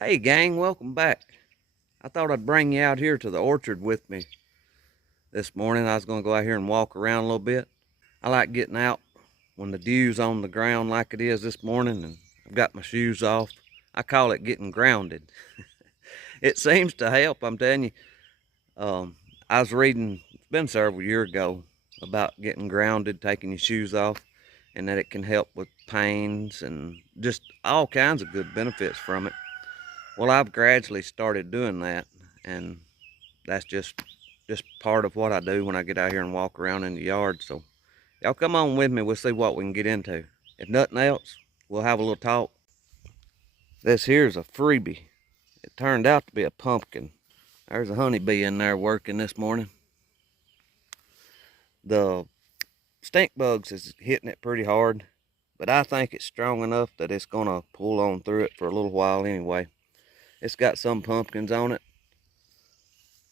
Hey gang, welcome back. I thought I'd bring you out here to the orchard with me this morning. I was going to go out here and walk around a little bit. I like getting out when the dew's on the ground like it is this morning and I've got my shoes off. I call it getting grounded. It seems to help, I'm telling you. I was reading, it's been several years ago, about getting grounded, taking your shoes off, and that it can help with pains and just all kinds of good benefits from it. Well, I've gradually started doing that, and that's just part of what I do when I get out here and walk around in the yard. So y'all come on with me. We'll see what we can get into. If nothing else, we'll have a little talk. This here's a freebie. It turned out to be a pumpkin. There's a honeybee in there working this morning. The stink bugs is hitting it pretty hard, but I think it's strong enough that it's gonna pull on through it for a little while anyway. It's got some pumpkins on it.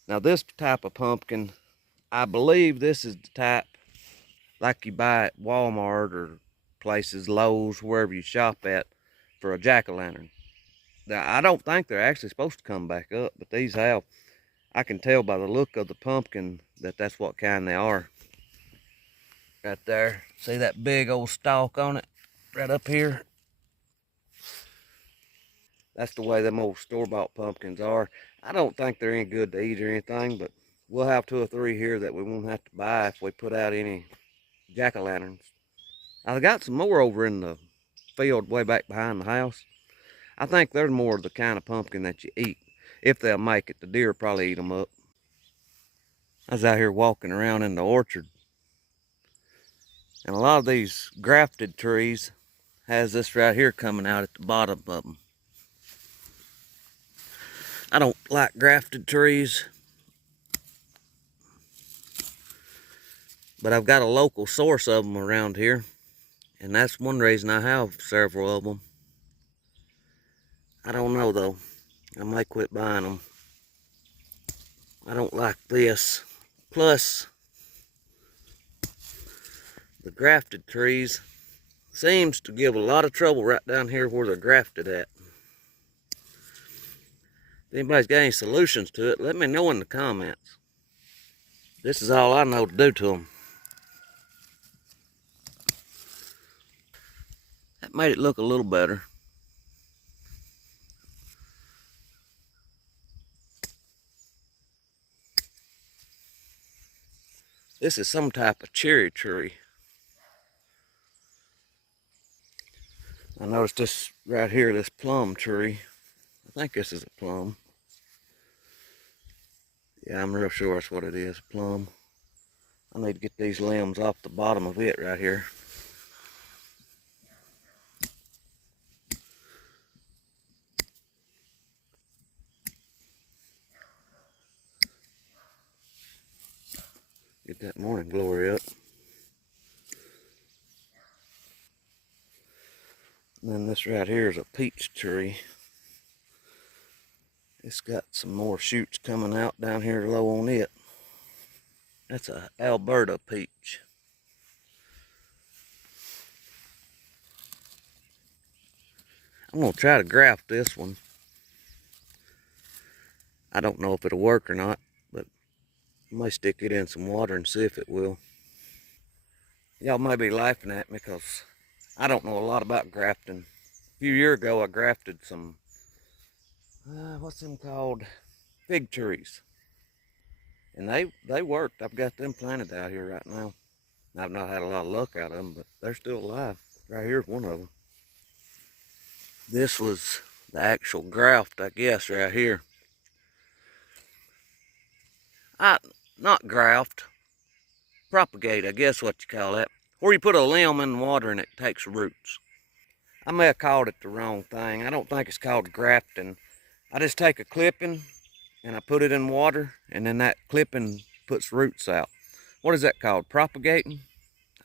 Now this type of pumpkin, I believe this is the type like you buy at Walmart or places, Lowe's, wherever you shop at, for a jack-o'-lantern. Now, I don't think they're actually supposed to come back up, but these have. I can tell by the look of the pumpkin that that's what kind they are. Right there. See that big old stalk on it? Right up here. That's the way them old store-bought pumpkins are. I don't think they're any good to eat or anything, but we'll have 2 or 3 here that we won't have to buy if we put out any jack-o'-lanterns. I got some more over in the field way back behind the house. I think they're more the kind of pumpkin that you eat. If they'll make it, the deer probably eat them up. I was out here walking around in the orchard, and a lot of these grafted trees has this right here coming out at the bottom of them. I don't like grafted trees, but I've got a local source of them around here, and that's one reason I have several of them. I don't know though. I might quit buying them. I don't like this. Plus, the grafted trees seems to give a lot of trouble right down here where they're grafted at. If anybody's got any solutions to it, let me know in the comments. This is all I know to do to them. That made it look a little better. This is some type of cherry tree. I noticed this right here, this plum tree. I think this is a plum. Yeah, I'm real sure that's what it is, plum. I need to get these limbs off the bottom of it right here. Get that morning glory up. And then this right here is a peach tree. It's got some more shoots coming out down here low on it. That's a Alberta peach. I'm gonna try to graft this one. I don't know if it'll work or not, but I may stick it in some water and see if it will. Y'all may be laughing at me because I don't know a lot about grafting. A few years ago I grafted some, what's them called? Fig trees. And they worked. I've got them planted out here right now. I've not had a lot of luck out of them, but they're still alive. Right here's one of them. This was the actual graft, I guess, right here. Not graft, propagate, I guess what you call that. Where you put a limb in water and it takes roots. I may have called it the wrong thing. I don't think it's called grafting. I just take a clipping and I put it in water, and then that clipping puts roots out. What is that called? Propagating?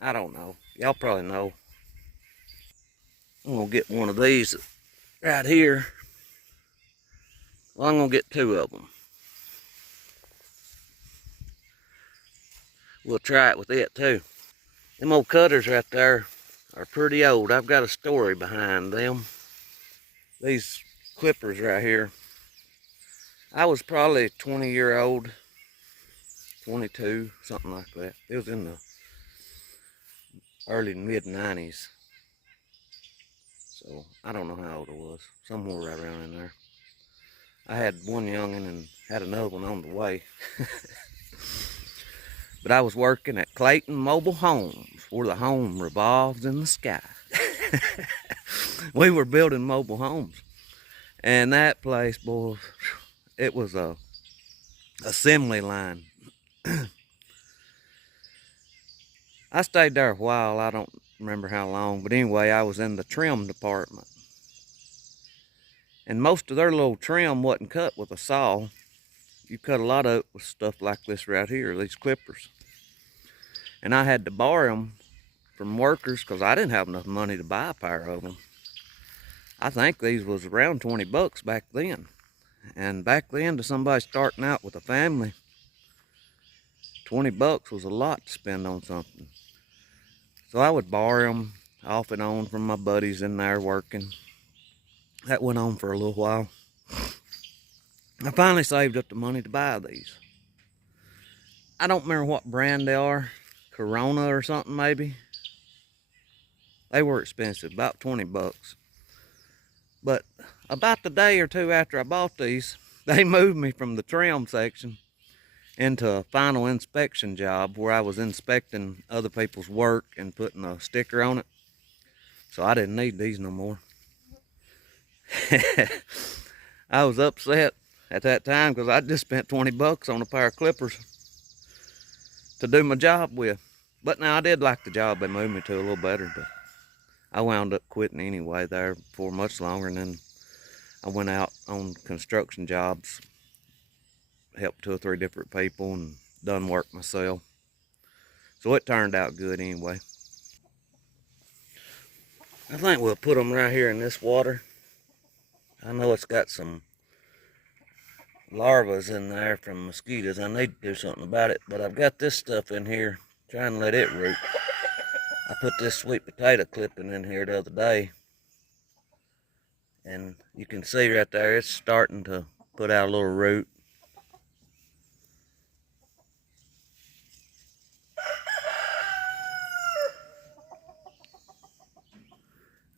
I don't know. Y'all probably know. I'm gonna get one of these right here. Well, I'm gonna get 2 of them. We'll try it with it too. Them old cutters right there are pretty old. I've got a story behind them. These clippers right here. I was probably 20-year-old, 22, something like that. It was in the early mid-90s. So I don't know how old I was. Somewhere right around in there. I had one youngin' and had another one on the way. But I was working at Clayton Mobile Homes, where the home revolves in the sky. We were building mobile homes. And that place, boy, it was a assembly line. I stayed there a while. I don't remember how long. But anyway, I was in the trim department. And most of their little trim wasn't cut with a saw. You cut a lot of it with stuff like this right here, these clippers. And I had to borrow them from workers because I didn't have enough money to buy a pair of them. I think these was around 20 bucks back then. And back then, to somebody starting out with a family, 20 bucks was a lot to spend on something. So I would borrow them off and on from my buddies in there working. That went on for a little while. I finally saved up the money to buy these. I don't remember what brand they are. Corona or something maybe. They were expensive, about 20 bucks. But about the day or two after I bought these, they moved me from the trim section into a final inspection job where I was inspecting other people's work and putting a sticker on it. So I didn't need these no more. I was upset at that time because I just spent 20 bucks on a pair of clippers to do my job with. But now I did like the job they moved me to a little better, but I wound up quitting anyway there for much longer, and then I went out on construction jobs, helped 2 or 3 different people, and done work myself. So it turned out good anyway. I think we'll put them right here in this water. I know it's got some larvas in there from mosquitoes. I need to do something about it, but I've got this stuff in here, trying to let it root. I put this sweet potato clipping in here the other day, and you can see right there, it's starting to put out a little root.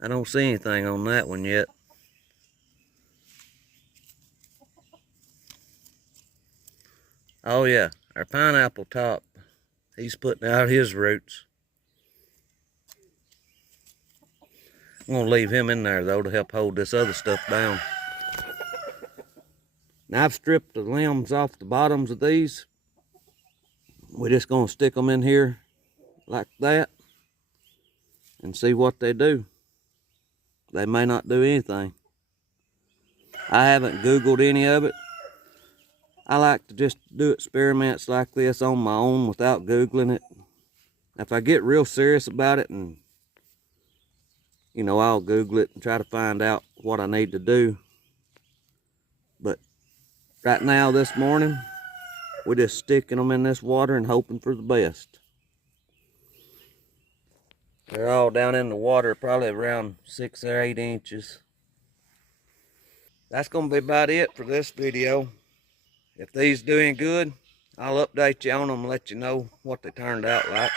I don't see anything on that one yet. Oh yeah, our pineapple top, he's putting out his roots. I'm gonna leave him in there though to help hold this other stuff down. Now I've stripped the limbs off the bottoms of these. We're just gonna stick them in here like that and see what they do. They may not do anything. I haven't Googled any of it. I like to just do experiments like this on my own without Googling it. If I get real serious about it, and you know, I'll Google it and try to find out what I need to do. But right now, this morning, we're just sticking them in this water and hoping for the best. They're all down in the water, probably around 6 or 8 inches. That's going to be about it for this video. If these doing good, I'll update you on them and let you know what they turned out like.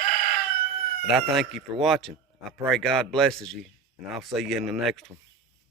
But I thank you for watching. I pray God blesses you, and I'll see you in the next one.